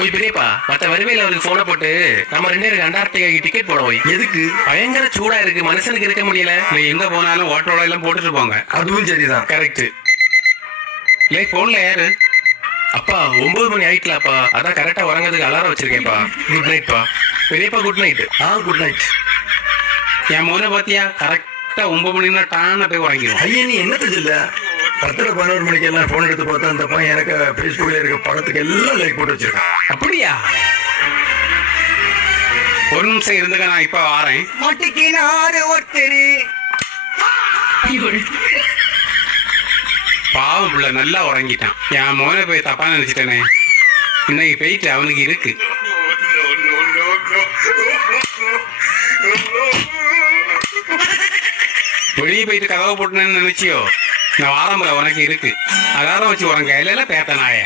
போய் பெரியப்பா மத்த வறுமையில அவருக்கு போன போட்டு நம்ம 2 பேருக்கு அண்டார்டிகா டிக்கெட் போட போய். எதுக்கு? பயங்கர சூடா இருக்கு, மனுஷனுக்கு இருக்க முடியல. நீ எங்க போனாலும் ஓட்டோட எல்லாம் போட்டுட்டு போங்க. அதுவும் சரிதான். கரெக்ட். இல்லை போன்ல யாரு? அப்பா 9 மணி ஆயிட்டலாப்பா, அதான் கரெக்டா உறங்கிறதுக்கு அலாரம் வச்சிருக்கேன்ப்பா. குட் நைட் பா. பெரியப்பா குட் நைட். Good night. என் மோனை பாத்தியா, கரெக்டா 9 மணினா டான போய் உறங்கிடுவான். ஐயா நீ என்ன சொல்ல? 10-11 மணிக்கு எல்லாம் போன் எடுத்து பார்த்தா அந்த பையன் எனக்கு பேஸ்புக்ல இருக்க படத்துக்கு எல்லாம் லைக் போட்டு வச்சிருக்கான். அப்படியா? ஒரு நிமிஷம் இருந்துக்க, நான் இப்ப வாரேன். பாவம் பிள்ளை நல்லா உறங்கிட்டான். என் மோனை போய் தப்பா நினைச்சிட்டேனே. இன்னைக்கு போயிட்டு அவனுக்கு இருக்கு. வெளியே போயிட்டு கதவை போட்டுனேன்னு நினைச்சியோ? நான் வாரம்புல உனக்கு இருக்கு. அலாரம் வச்சு உறங்க இல்ல பேத்த நாய.